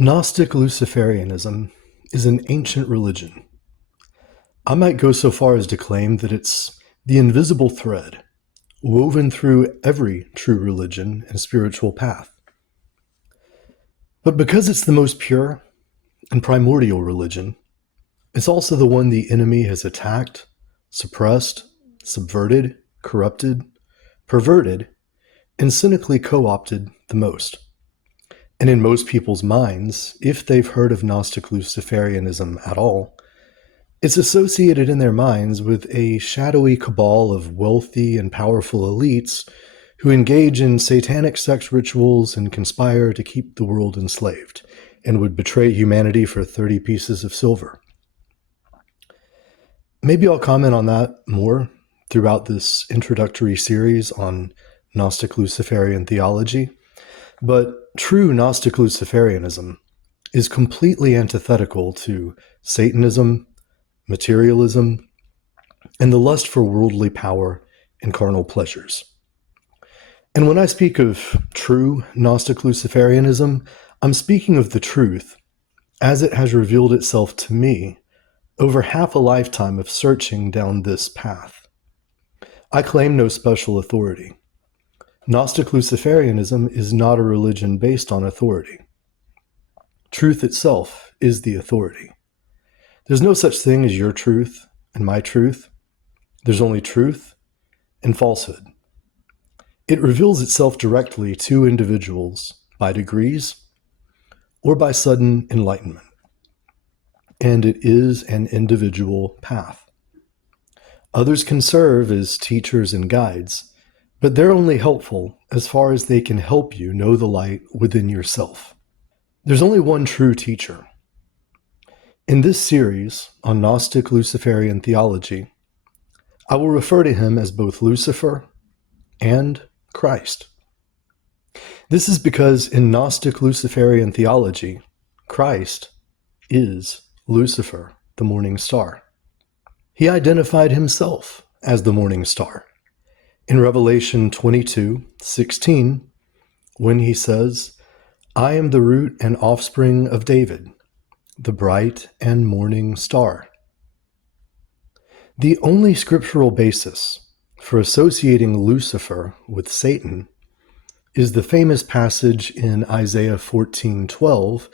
Gnostic Luciferianism is an ancient religion. I might go so far as to claim that it's the invisible thread woven through every true religion and spiritual path. But because it's the most pure and primordial religion, it's also the one the enemy has attacked, suppressed, subverted, corrupted, perverted, and cynically co-opted the most. And in most people's minds, if they've heard of Gnostic Luciferianism at all, it's associated in their minds with a shadowy cabal of wealthy and powerful elites who engage in satanic sex rituals and conspire to keep the world enslaved, and would betray humanity for 30 pieces of silver. Maybe I'll comment on that more throughout this introductory series on Gnostic Luciferian theology, but true Gnostic Luciferianism is completely antithetical to Satanism, materialism, and the lust for worldly power and carnal pleasures. And when I speak of true Gnostic Luciferianism, I'm speaking of the truth as it has revealed itself to me over half a lifetime of searching down this path. I claim no special authority. Gnostic Luciferianism is not a religion based on authority. Truth itself is the authority. There's no such thing as your truth and my truth. There's only truth and falsehood. It reveals itself directly to individuals by degrees or by sudden enlightenment. And it is an individual path. Others can serve as teachers and guides, but they're only helpful as far as they can help you know the light within yourself. There's only one true teacher. In this series on Gnostic Luciferian theology, I will refer to him as both Lucifer and Christ. This is because in Gnostic Luciferian theology, Christ is Lucifer, the morning star. He identified himself as the morning star in Revelation 22:16, when he says, "I am the root and offspring of David, the bright and morning star." The only scriptural basis for associating Lucifer with Satan is the famous passage in Isaiah 14:12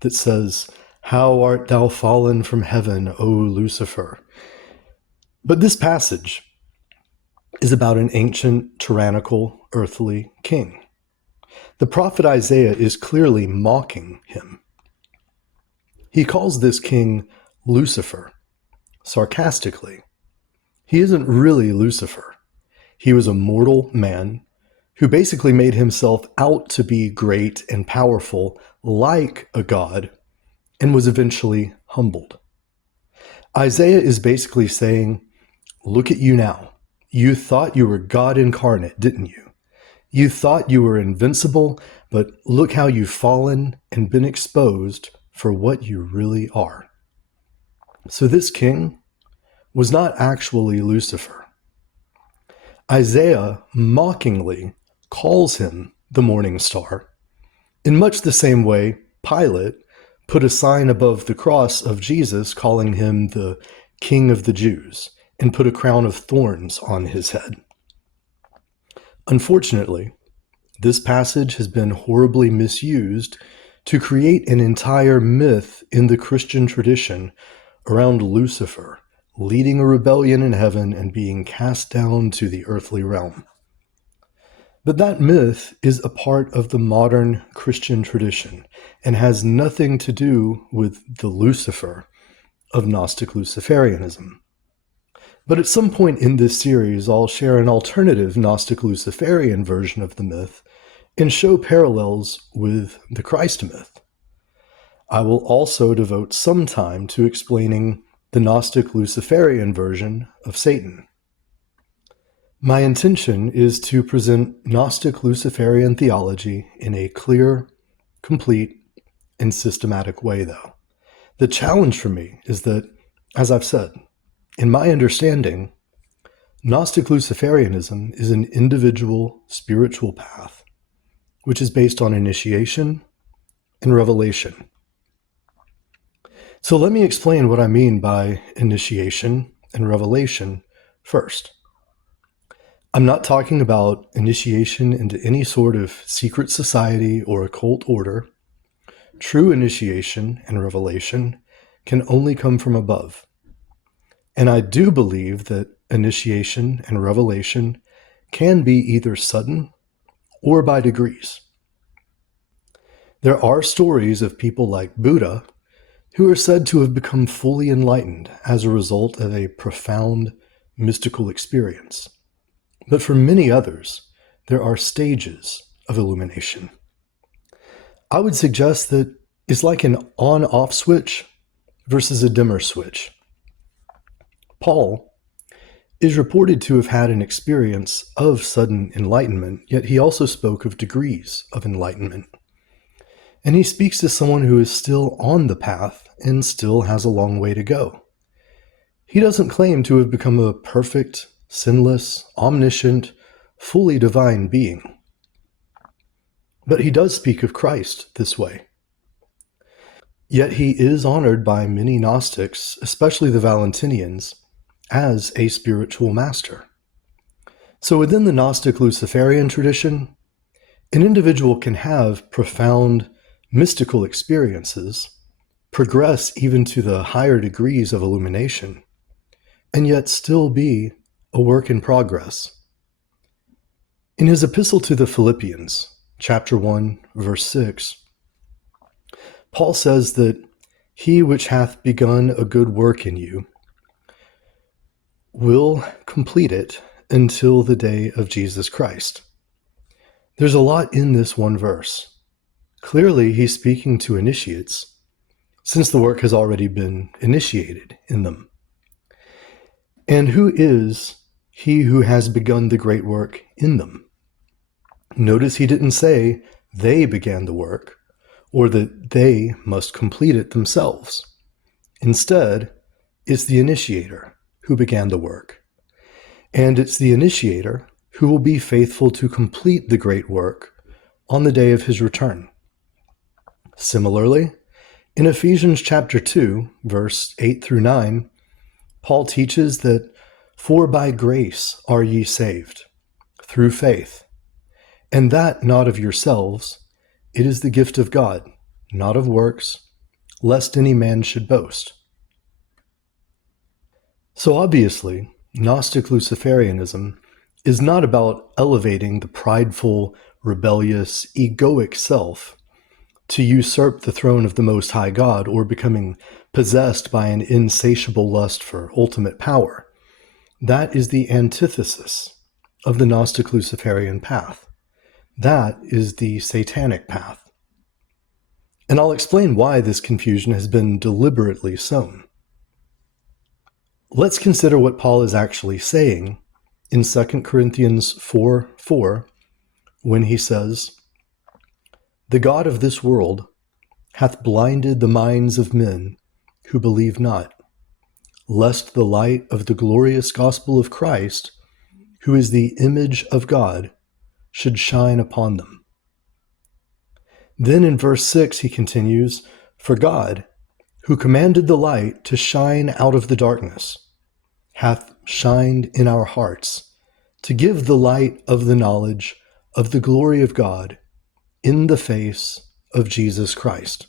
that says, "How art thou fallen from heaven, O Lucifer?" But this passage is about an ancient, tyrannical, earthly king. The prophet Isaiah is clearly mocking him. He calls this king Lucifer, sarcastically. He isn't really Lucifer. He was a mortal man who basically made himself out to be great and powerful like a god and was eventually humbled. Isaiah is basically saying, look at you now. You thought you were God incarnate, didn't you? You thought you were invincible, but look how you've fallen and been exposed for what you really are. So this king was not actually Lucifer. Isaiah mockingly calls him the morning star, in much the same way Pilate put a sign above the cross of Jesus calling him the King of the Jews, and put a crown of thorns on his head. Unfortunately, this passage has been horribly misused to create an entire myth in the Christian tradition around Lucifer, leading a rebellion in heaven and being cast down to the earthly realm. But that myth is a part of the modern Christian tradition and has nothing to do with the Lucifer of Gnostic Luciferianism. But at some point in this series, I'll share an alternative Gnostic Luciferian version of the myth and show parallels with the Christ myth. I will also devote some time to explaining the Gnostic Luciferian version of Satan. My intention is to present Gnostic Luciferian theology in a clear, complete, and systematic way, though. The challenge for me is that, as I've said, in my understanding, Gnostic Luciferianism is an individual spiritual path, which is based on initiation, and revelation. So let me explain what I mean by initiation and revelation first. I'm not talking about initiation into any sort of secret society or occult order. True initiation and revelation can only come from above. And I do believe that initiation and revelation can be either sudden or by degrees. There are stories of people like Buddha who are said to have become fully enlightened as a result of a profound mystical experience. But for many others, there are stages of illumination. I would suggest that it's like an on-off switch versus a dimmer switch. Paul is reported to have had an experience of sudden enlightenment, yet he also spoke of degrees of enlightenment. And he speaks to someone who is still on the path and still has a long way to go. He doesn't claim to have become a perfect, sinless, omniscient, fully divine being. But he does speak of Christ this way. Yet he is honored by many Gnostics, especially the Valentinians, as a spiritual master. So within the Gnostic Luciferian tradition, an individual can have profound mystical experiences, progress even to the higher degrees of illumination, and yet still be a work in progress. In his epistle to the Philippians, chapter 1, verse 6, Paul says that he which hath begun a good work in you will complete it until the day of Jesus Christ. There's a lot in this one verse. Clearly, he's speaking to initiates, since the work has already been initiated in them. And who is he who has begun the great work in them? Notice he didn't say they began the work, or that they must complete it themselves. Instead, it's the initiator who began the work. And it's the initiator who will be faithful to complete the great work on the day of his return. Similarly, in Ephesians chapter 2, verse 8 through 9, Paul teaches that, "For by grace are ye saved, through faith, and that not of yourselves, it is the gift of God, not of works, lest any man should boast." So obviously, Gnostic Luciferianism is not about elevating the prideful, rebellious, egoic self to usurp the throne of the Most High God or becoming possessed by an insatiable lust for ultimate power. That is the antithesis of the Gnostic Luciferian path. That is the satanic path. And I'll explain why this confusion has been deliberately sown. Let's consider what Paul is actually saying in 2 Corinthians 4:4, when he says, "The God of this world hath blinded the minds of men who believe not, lest the light of the glorious gospel of Christ, who is the image of God, should shine upon them." Then in verse 6 he continues, "For God, who commanded the light to shine out of the darkness, hath shined in our hearts, to give the light of the knowledge of the glory of God in the face of Jesus Christ."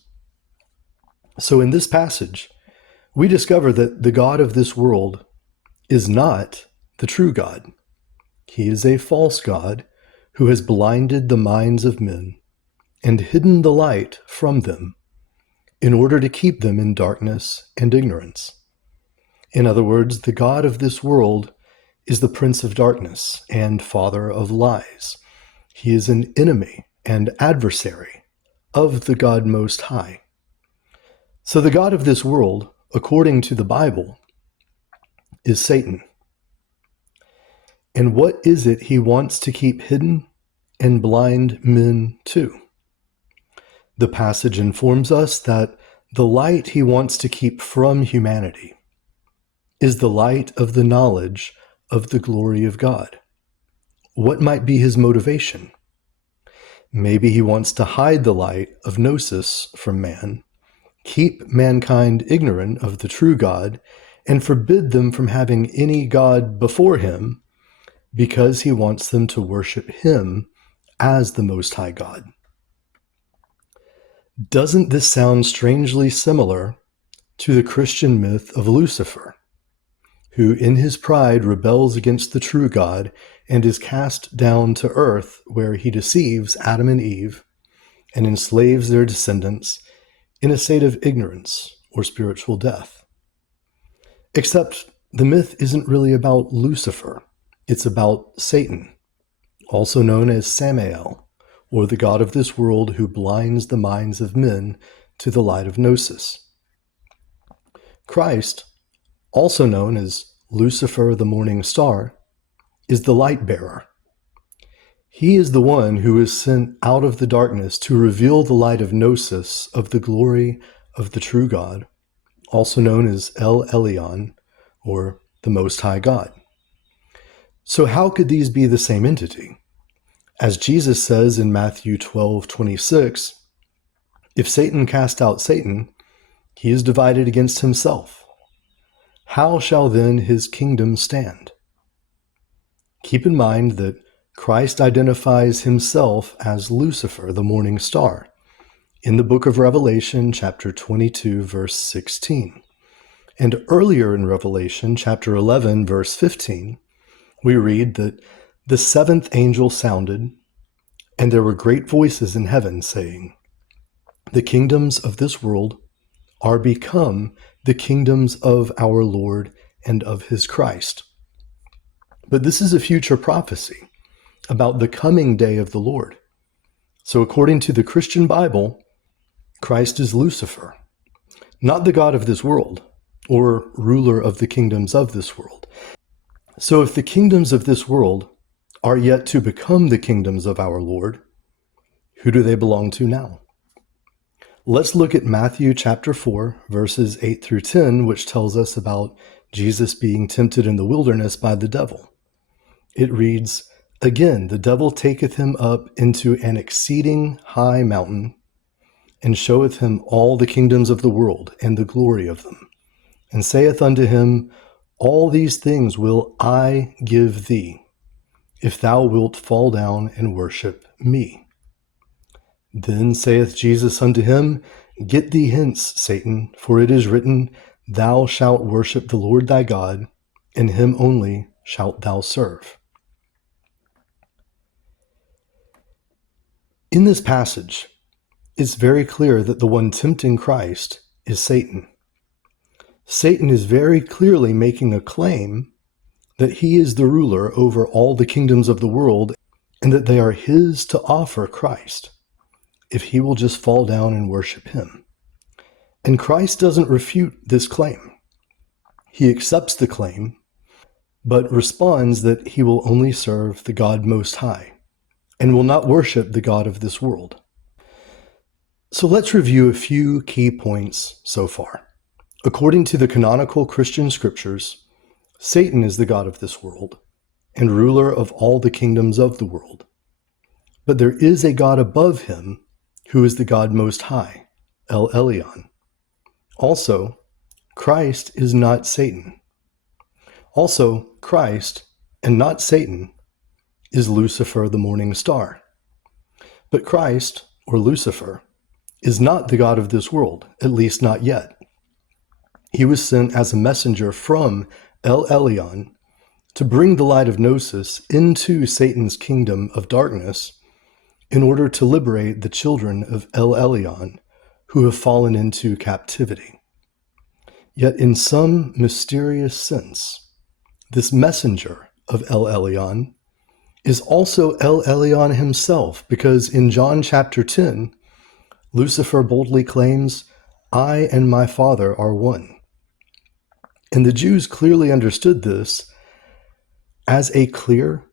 So in this passage, we discover that the God of this world is not the true God. He is a false God who has blinded the minds of men and hidden the light from them in order to keep them in darkness and ignorance. In other words, the God of this world is the prince of darkness and father of lies. He is an enemy and adversary of the God Most High. So the God of this world, according to the Bible, is Satan. And what is it he wants to keep hidden and blind men to? The passage informs us that the light he wants to keep from humanity is the light of the knowledge of the glory of God. What might be his motivation? Maybe he wants to hide the light of Gnosis from man, keep mankind ignorant of the true God, and forbid them from having any God before him, because he wants them to worship him as the Most High God. Doesn't this sound strangely similar to the Christian myth of Lucifer, who in his pride rebels against the true God and is cast down to earth, where he deceives Adam and Eve and enslaves their descendants in a state of ignorance or spiritual death? Except the myth isn't really about Lucifer. It's about Satan, also known as Samael, or the god of this world who blinds the minds of men to the light of Gnosis. Christ, also known as Lucifer the morning star, is the light bearer. He is the one who is sent out of the darkness to reveal the light of Gnosis of the glory of the true God, also known as El Elyon, or the Most High God. So how could these be the same entity? As Jesus says in Matthew 12:26, if Satan cast out Satan, he is divided against himself. How shall then his kingdom stand? Keep in mind that Christ identifies himself as Lucifer, the morning star, in the book of Revelation, chapter 22, verse 16. And earlier in Revelation, chapter 11, verse 15, we read that the seventh angel sounded, and there were great voices in heaven saying, the kingdoms of this world are become the kingdoms of our Lord and of his Christ. But this is a future prophecy about the coming day of the Lord. So according to the Christian Bible, Christ is Lucifer, not the god of this world or ruler of the kingdoms of this world. So if the kingdoms of this world are yet to become the kingdoms of our Lord, who do they belong to now? Let's look at Matthew chapter 4, verses 8 through 10, which tells us about Jesus being tempted in the wilderness by the devil. It reads, again, the devil taketh him up into an exceeding high mountain, and showeth him all the kingdoms of the world and the glory of them, and saith unto him, all these things will I give thee, if thou wilt fall down and worship me. Then saith Jesus unto him, get thee hence, Satan, for it is written, thou shalt worship the Lord thy God, and him only shalt thou serve. In this passage, it's very clear that the one tempting Christ is Satan. Satan is very clearly making a claim that he is the ruler over all the kingdoms of the world and that they are his to offer Christ if he will just fall down and worship him. And Christ doesn't refute this claim. He accepts the claim, but responds that he will only serve the God Most High and will not worship the God of this world. So let's review a few key points so far. According to the canonical Christian scriptures, Satan is the god of this world and ruler of all the kingdoms of the world. But there is a God above him who is the God Most High, El Elyon. Also, Christ is not Satan. Also, Christ, and not Satan, is Lucifer the morning star. But Christ, or Lucifer, is not the god of this world, at least not yet. He was sent as a messenger from El Elyon to bring the light of Gnosis into Satan's kingdom of darkness in order to liberate the children of El Elyon who have fallen into captivity. Yet in some mysterious sense, this messenger of El Elyon is also El Elyon himself, because in John chapter 10, Lucifer boldly claims, I and my Father are one. And the Jews clearly understood this as a clear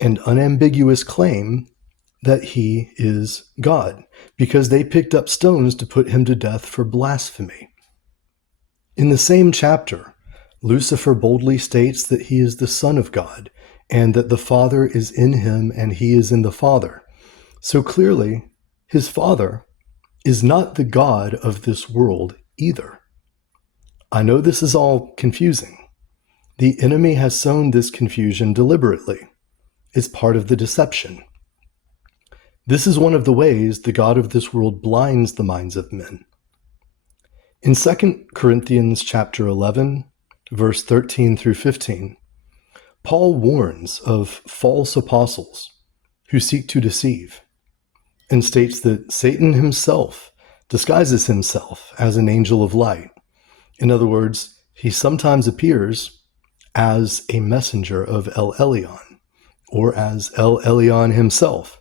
and unambiguous claim that he is God, because they picked up stones to put him to death for blasphemy. In the same chapter, Lucifer boldly states that he is the Son of God, and that the Father is in him and he is in the Father, So clearly, his father is not the God of this world either. I know this is all confusing. The enemy has sown this confusion deliberately. It's part of the deception. This is one of the ways the God of this world blinds the minds of men. In 2 Corinthians chapter 11, verse 13 through 15, Paul warns of false apostles who seek to deceive, and states that Satan himself disguises himself as an angel of light. In other words, he sometimes appears as a messenger of El Elyon, or as El Elyon himself.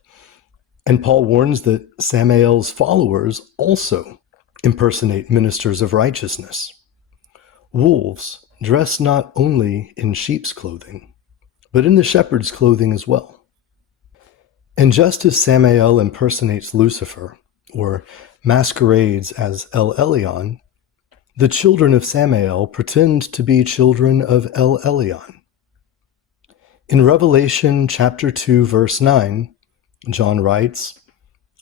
And Paul warns that Samael's followers also impersonate ministers of righteousness. Wolves dress not only in sheep's clothing, but in the shepherd's clothing as well. And just as Samael impersonates Lucifer, or masquerades as El Elyon, the children of Samael pretend to be children of El Elyon. In Revelation chapter 2, verse 9, John writes,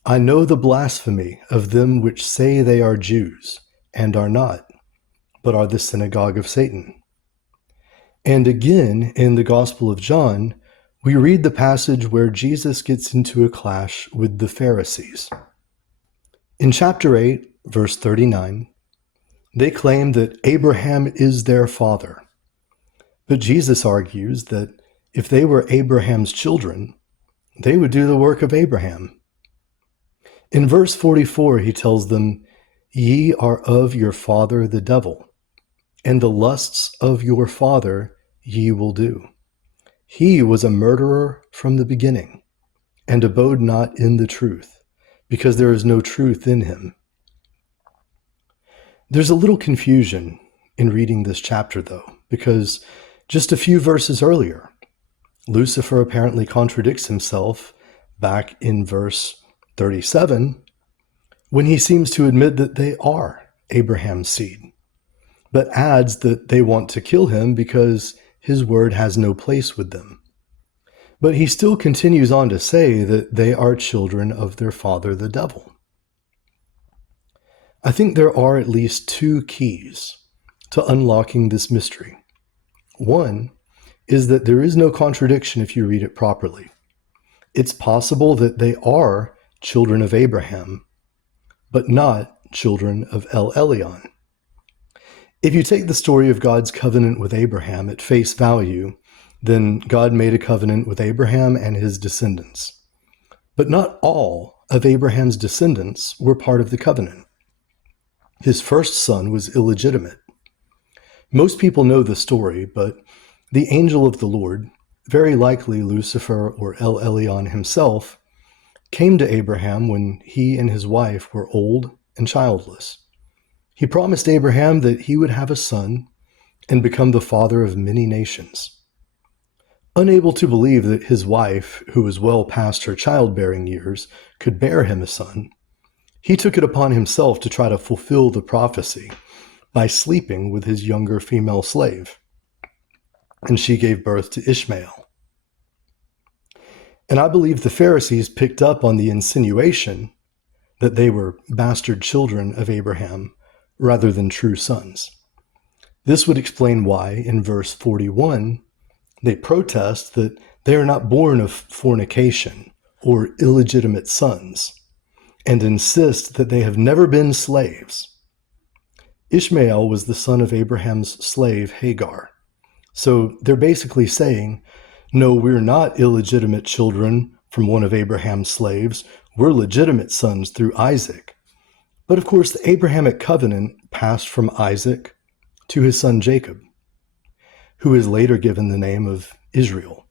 I know the blasphemy of them which say they are Jews, and are not, but are the synagogue of Satan. And again, in the Gospel of John, we read the passage where Jesus gets into a clash with the Pharisees. In chapter 8, verse 39, they claim that Abraham is their father. But Jesus argues that if they were Abraham's children, they would do the work of Abraham. In verse 44, he tells them, Ye are of your father the devil, and the lusts of your father ye will do. He was a murderer from the beginning, and abode not in the truth, because there is no truth in him. There's a little confusion in reading this chapter, though, because just a few verses earlier, Lucifer apparently contradicts himself back in verse 37, when he seems to admit that they are Abraham's seed, but adds that they want to kill him because his word has no place with them. But he still continues on to say that they are children of their father, the devil. I think there are at least two keys to unlocking this mystery. One is that there is no contradiction if you read it properly. It's possible that they are children of Abraham, but not children of El Elyon. If you take the story of God's covenant with Abraham at face value, then God made a covenant with Abraham and his descendants. But not all of Abraham's descendants were part of the covenant. His first son was illegitimate. Most people know the story, but the angel of the Lord, very likely Lucifer or El Elyon himself, came to Abraham when he and his wife were old and childless. He promised Abraham that he would have a son and become the father of many nations. Unable to believe that his wife, who was well past her childbearing years, could bear him a son, he took it upon himself to try to fulfill the prophecy by sleeping with his younger female slave, and she gave birth to Ishmael. And I believe the Pharisees picked up on the insinuation that they were bastard children of Abraham rather than true sons. This would explain why, in verse 41, they protest that they are not born of fornication or illegitimate sons, and insist that they have never been slaves. Ishmael was the son of Abraham's slave Hagar. So they're basically saying, no, we're not illegitimate children from one of Abraham's slaves. We're legitimate sons through Isaac. But of course, the Abrahamic covenant passed from Isaac to his son Jacob, who is later given the name of Israel.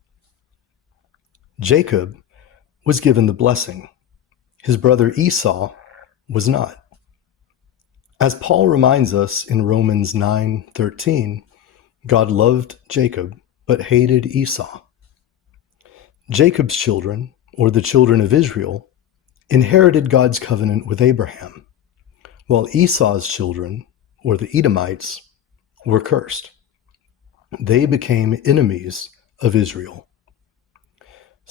Jacob was given the blessing. His brother Esau was not. As Paul reminds us in Romans 9:13, God loved Jacob, but hated Esau. Jacob's children, or the children of Israel, inherited God's covenant with Abraham, while Esau's children, or the Edomites, were cursed. They became enemies of Israel.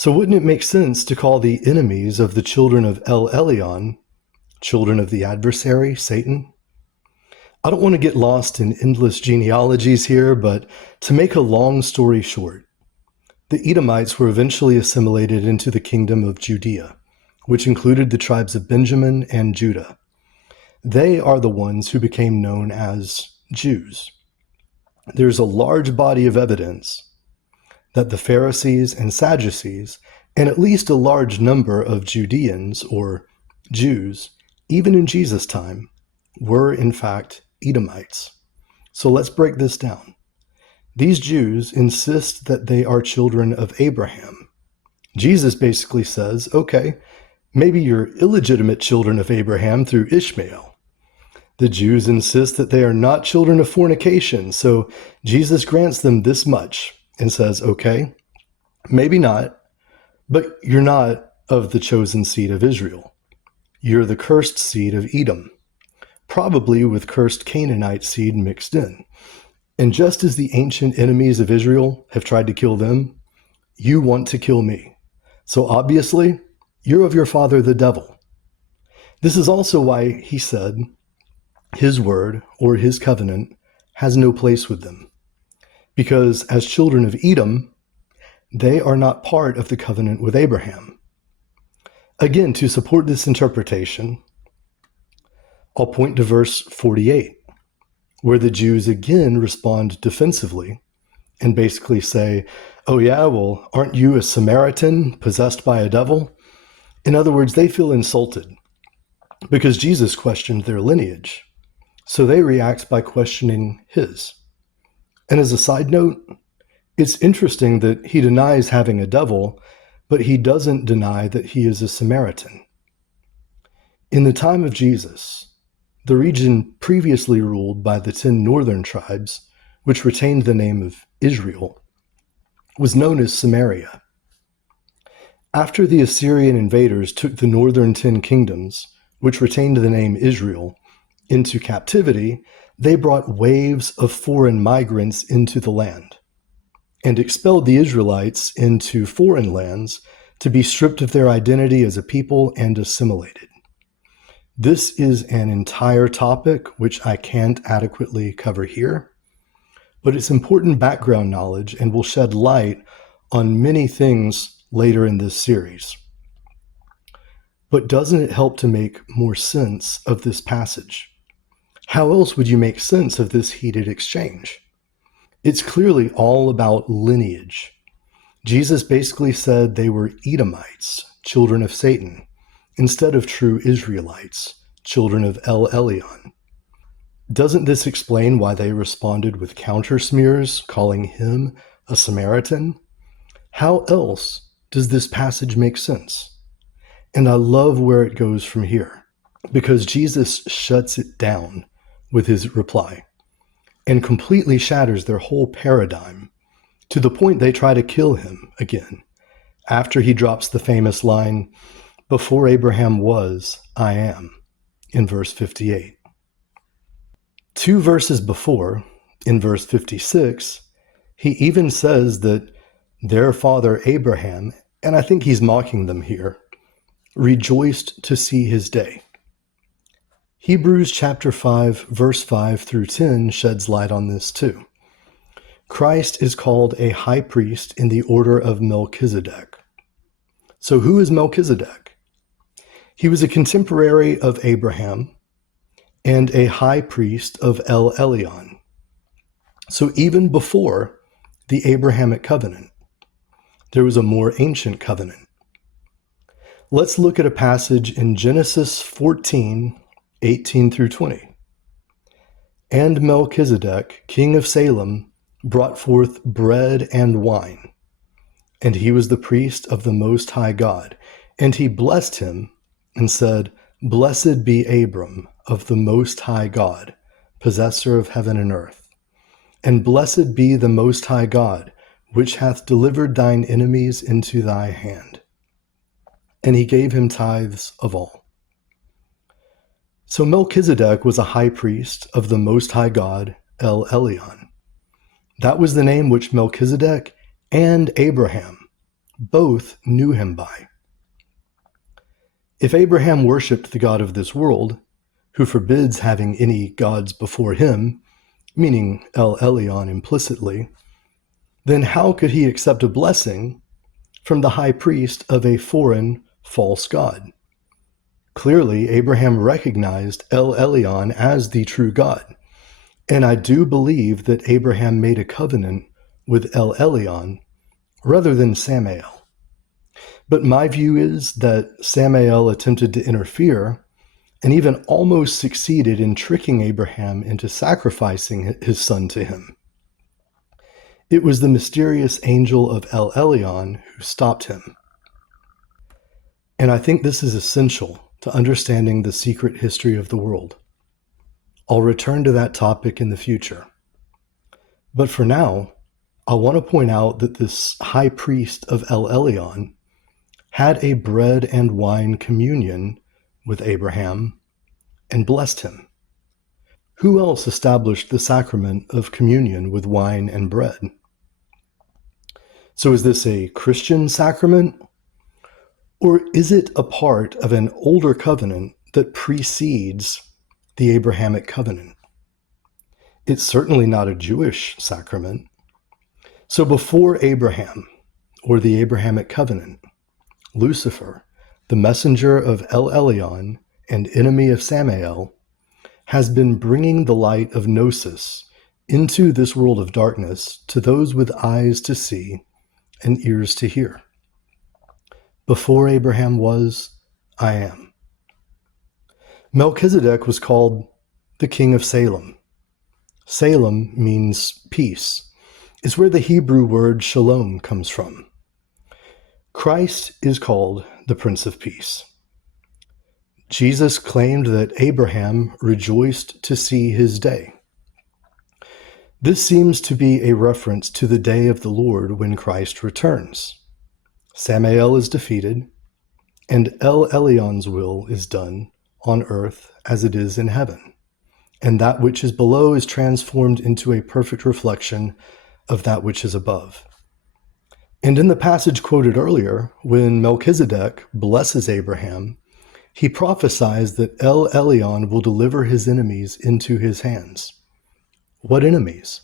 So wouldn't it make sense to call the enemies of the children of El Elyon children of the adversary, Satan? I don't want to get lost in endless genealogies here, but to make a long story short, the Edomites were eventually assimilated into the kingdom of Judea, which included the tribes of Benjamin and Judah. They are the ones who became known as Jews. There's a large body of evidence that the Pharisees and Sadducees, and at least a large number of Judeans or Jews, even in Jesus' time, were in fact Edomites. So let's break this down. These Jews insist that they are children of Abraham. Jesus basically says, okay, maybe you're illegitimate children of Abraham through Ishmael. The Jews insist that they are not children of fornication, so Jesus grants them this much and says, okay, maybe not, but you're not of the chosen seed of Israel. You're the cursed seed of Edom, probably with cursed Canaanite seed mixed in. And just as the ancient enemies of Israel have tried to kill them, you want to kill me. So obviously, you're of your father the devil. This is also why he said his word or his covenant has no place with them. Because as children of Edom, they are not part of the covenant with Abraham. Again, to support this interpretation, I'll point to verse 48, where the Jews again respond defensively and basically say, oh yeah, well, aren't you a Samaritan possessed by a devil? In other words, they feel insulted because Jesus questioned their lineage. So they react by questioning his. And as a side note, it's interesting that he denies having a devil, but he doesn't deny that he is a Samaritan. In the time of Jesus, the region previously ruled by the 10 northern tribes, which retained the name of Israel, was known as Samaria. After the Assyrian invaders took the northern 10 kingdoms, which retained the name Israel, into captivity, they brought waves of foreign migrants into the land and expelled the Israelites into foreign lands to be stripped of their identity as a people and assimilated. This is an entire topic which I can't adequately cover here, but it's important background knowledge and will shed light on many things later in this series. But doesn't it help to make more sense of this passage? How else would you make sense of this heated exchange? It's clearly all about lineage. Jesus basically said they were Edomites, children of Satan, instead of true Israelites, children of El Elyon. Doesn't this explain why they responded with counter smears, calling him a Samaritan? How else does this passage make sense? And I love where it goes from here, because Jesus shuts it down with his reply and completely shatters their whole paradigm to the point they try to kill him again after he drops the famous line, "Before Abraham was, I am," in verse 58. 2 verses before, in verse 56, he even says that their father Abraham, and I think he's mocking them here, rejoiced to see his day. Hebrews chapter 5, verse 5 through 10 sheds light on this too. Christ is called a high priest in the order of Melchizedek. So who is Melchizedek? He was a contemporary of Abraham and a high priest of El Elyon. So even before the Abrahamic covenant, there was a more ancient covenant. Let's look at a passage in Genesis 14, 18 through 20. And Melchizedek, king of Salem, brought forth bread and wine, and he was the priest of the Most High God. And he blessed him and said, Blessed be Abram of the Most High God, possessor of heaven and earth. And blessed be the Most High God, which hath delivered thine enemies into thy hand. And he gave him tithes of all. So Melchizedek was a high priest of the Most High God, El Elyon. That was the name which Melchizedek and Abraham both knew him by. If Abraham worshipped the God of this world, who forbids having any gods before him, meaning El Elyon implicitly, then how could he accept a blessing from the high priest of a foreign false god? Clearly, Abraham recognized El Elyon as the true God, and I do believe that Abraham made a covenant with El Elyon rather than Samael. But my view is that Samael attempted to interfere and even almost succeeded in tricking Abraham into sacrificing his son to him. It was the mysterious angel of El Elyon who stopped him. And I think this is essential to understanding the secret history of the world. I'll return to that topic in the future. But for now, I want to point out that this high priest of El Elyon had a bread and wine communion with Abraham and blessed him. Who else established the sacrament of communion with wine and bread? So is this a Christian sacrament? Or is it a part of an older covenant that precedes the Abrahamic covenant? It's certainly not a Jewish sacrament. So before Abraham, or the Abrahamic covenant, Lucifer, the messenger of El Elyon and enemy of Samael, has been bringing the light of Gnosis into this world of darkness to those with eyes to see and ears to hear. Before Abraham was, I am. Melchizedek was called the king of Salem. Salem means peace. It's where the Hebrew word shalom comes from. Christ is called the Prince of Peace. Jesus claimed that Abraham rejoiced to see his day. This seems to be a reference to the day of the Lord when Christ returns. Samael is defeated, and El Elyon's will is done on earth as it is in heaven, and that which is below is transformed into a perfect reflection of that which is above. And in the passage quoted earlier, when Melchizedek blesses Abraham, he prophesies that El Elyon will deliver his enemies into his hands. What enemies?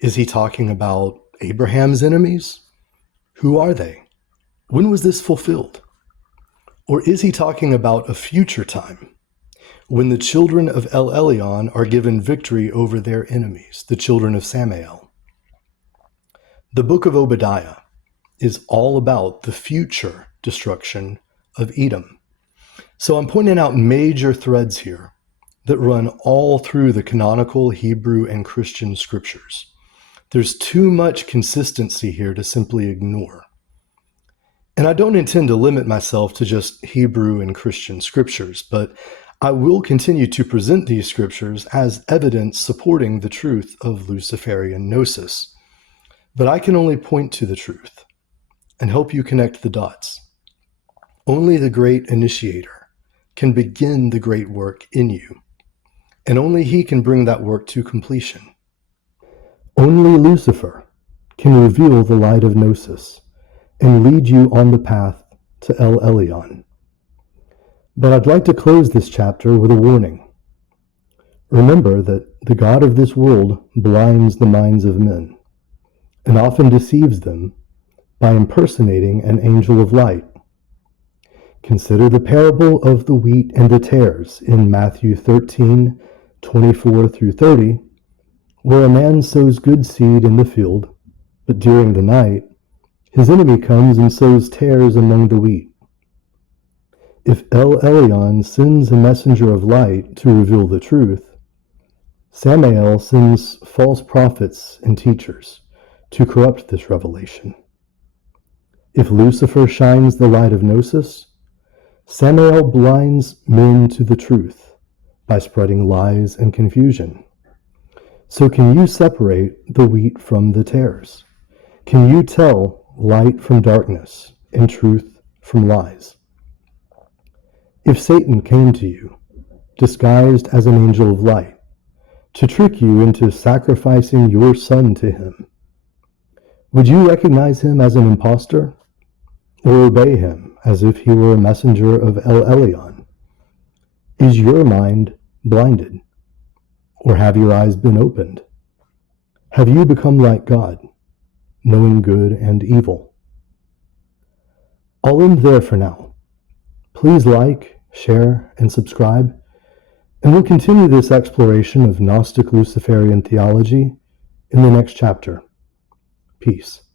Is he talking about Abraham's enemies? Who are they? When was this fulfilled? Or is he talking about a future time, when the children of El Elyon are given victory over their enemies, the children of Samael? The book of Obadiah is all about the future destruction of Edom. So I'm pointing out major threads here that run all through the canonical Hebrew and Christian scriptures. There's too much consistency here to simply ignore. And I don't intend to limit myself to just Hebrew and Christian scriptures, but I will continue to present these scriptures as evidence supporting the truth of Luciferian gnosis. But I can only point to the truth and help you connect the dots. Only the great initiator can begin the great work in you, and only he can bring that work to completion. Only Lucifer can reveal the light of Gnosis and lead you on the path to El Elyon. But I'd like to close this chapter with a warning. Remember that the God of this world blinds the minds of men and often deceives them by impersonating an angel of light. Consider the parable of the wheat and the tares in Matthew 13:24 through 30, where a man sows good seed in the field, but during the night his enemy comes and sows tares among the wheat. If El Elyon sends a messenger of light to reveal the truth, Samael sends false prophets and teachers to corrupt this revelation. If Lucifer shines the light of Gnosis, Samael blinds men to the truth by spreading lies and confusion. So can you separate the wheat from the tares? Can you tell light from darkness and truth from lies? If Satan came to you, disguised as an angel of light, to trick you into sacrificing your son to him, would you recognize him as an impostor or obey him as if he were a messenger of El Elyon? Is your mind blinded, or have your eyes been opened? Have you become like God, knowing good and evil? I'll end there for now. Please like, share, and subscribe, and we'll continue this exploration of Gnostic Luciferian theology in the next chapter. Peace.